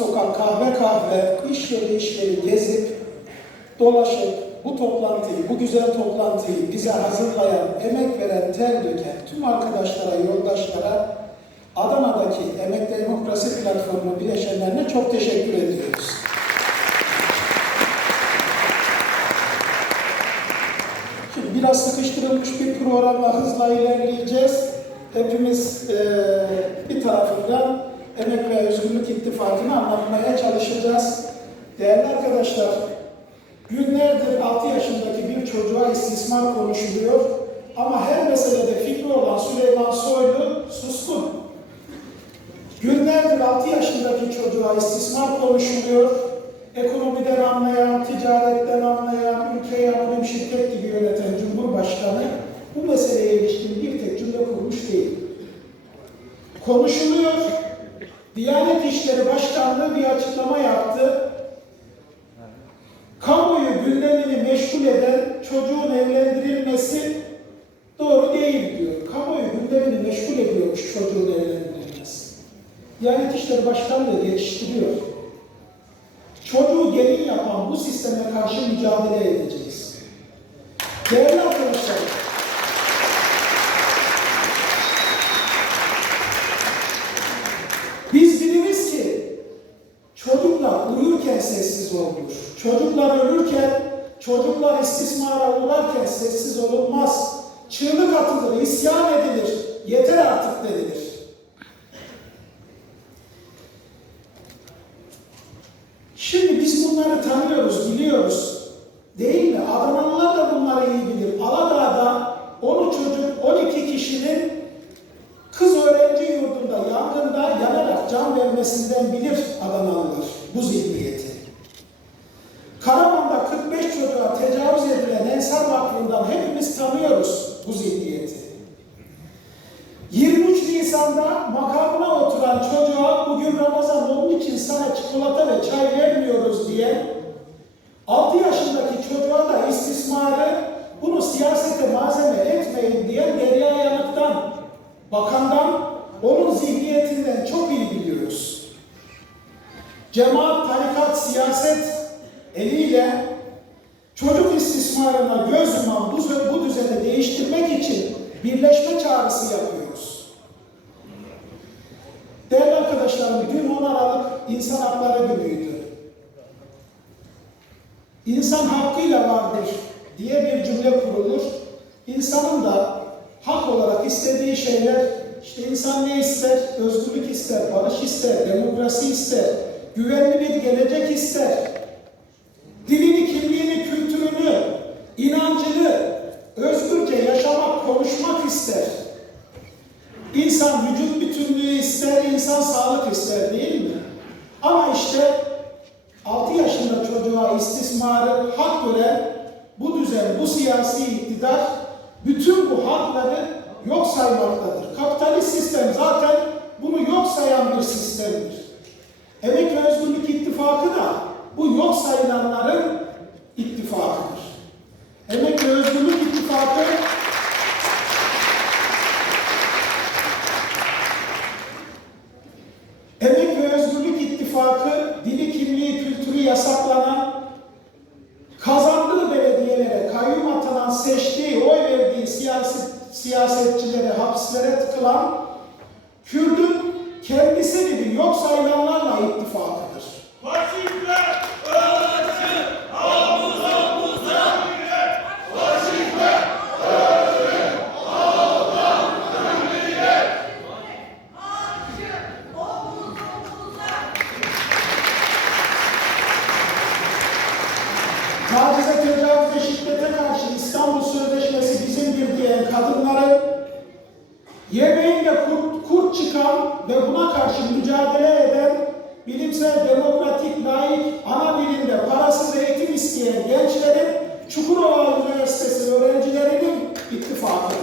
sokak kahve kahve iş yeri iş yeri gezip dolaşıp bu toplantıyı, bu güzel toplantıyı bize hazırlayan, emek veren, ter döken tüm arkadaşlara, yoldaşlara Adana'daki Emek Demokrasi Platformu bileşenlerine çok teşekkür ediyoruz. Şimdi biraz sıkıştırılmış bir programla hızla ilerleyeceğiz. Hepimiz eee, bir tarafından Emek ve Özgürlük İttifakı'nı anlatmaya çalışacağız. Değerli arkadaşlar, günlerdir 6 yaşındaki bir çocuğa istismar konuşuluyor ama her meselede fikri olan Süleyman Soylu suskun. Günlerdir 6 yaşındaki çocuğa istismar konuşuluyor. Ekonomiden anlayan, ticaretten anlayan, ülkeyi anonim şirket gibi yöneten Cumhurbaşkanı bu meseleye ilişkin bir tek cümle kurmuş değil. Konuşuluyor. Diyanet İşleri Başkanlığı bir açıklama yaptı. Kamuoyu gündemini meşgul eden çocuğun evlendirilmesi doğru değil diyor. Kamuoyu gündemini meşgul ediyormuş çocuğun evlendirilmesi. Diyanet İşleri Başkanlığı yetiştiriyor. Çocuğu gelin yapan bu sisteme karşı mücadele edeceğiz. Değerli arkadaşlar, biz biliriz ki çocuklar uyurken sessiz olunur. Çocuklar ölürken, çocuklar istismara uğrarken sessiz olunmaz. Çığlık atılır, isyan edilir, yeter artık denilir. Şimdi biz bunları tanıyoruz, biliyoruz. Değil mi? Adanalılar da bunları iyi bilir. Aladağ'da 10 çocuk, 12 kişinin kız öğrenci yurdunda yangında yanarak can vermesinden bilir Adanalılar Nisan'da makamına oturan çocuğa bugün Ramazan onun için sana çikolata ve çay vermiyoruz diye 6 yaşındaki çocuğa da istismarı bunu siyasete malzeme etmeyin diye Derya Yanık'tan, bakandan, onun zihniyetinden çok iyi biliyoruz. Cemaat, tarikat, siyaset eliyle çocuk istismarına göz yuman bu, bu düzeni değiştirmek için birleşme çağrısı yapıyoruz. Değerli arkadaşlarım, dün 10 Aralık İnsan Hakları Günü'ydü. İnsan hakkıyla vardır diye bir cümle kurulur. İnsanın da hak olarak istediği şeyler, işte insan ne ister? Özgürlük ister, barış ister, demokrasi ister, güvenli bir gelecek ister. Dilini, kimliğini, kültürünü, inancını özgürce yaşamak, konuşmak ister. İnsan vücut bütünlüğü ister, insan sağlık ister değil mi? Ama işte 6 yaşında çocuğa istismarı hak gören bu düzen, bu siyasi iktidar bütün bu hakları yok saymaktadır. Kapitalist sistem zaten bunu yok sayan bir sistemdir. Emek ve Özgürlük İttifakı da bu yok sayılanların ittifakıdır. Emek ve Özgürlük İttifakı siyasetçilere, hapislere tıkılan, Kürdün kendisi gibi yok sayılanlarla bilimsel, demokratik, layık, ana dilinde parasız eğitim isteyen gençlerin Çukurova Üniversitesi öğrencilerinin ittifakıdır.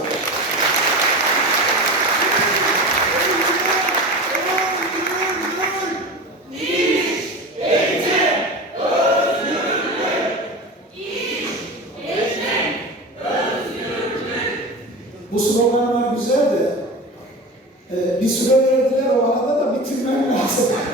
Bu sloganlar güzel de Ee, bir süre verdiler o arada da bitirmem lazım.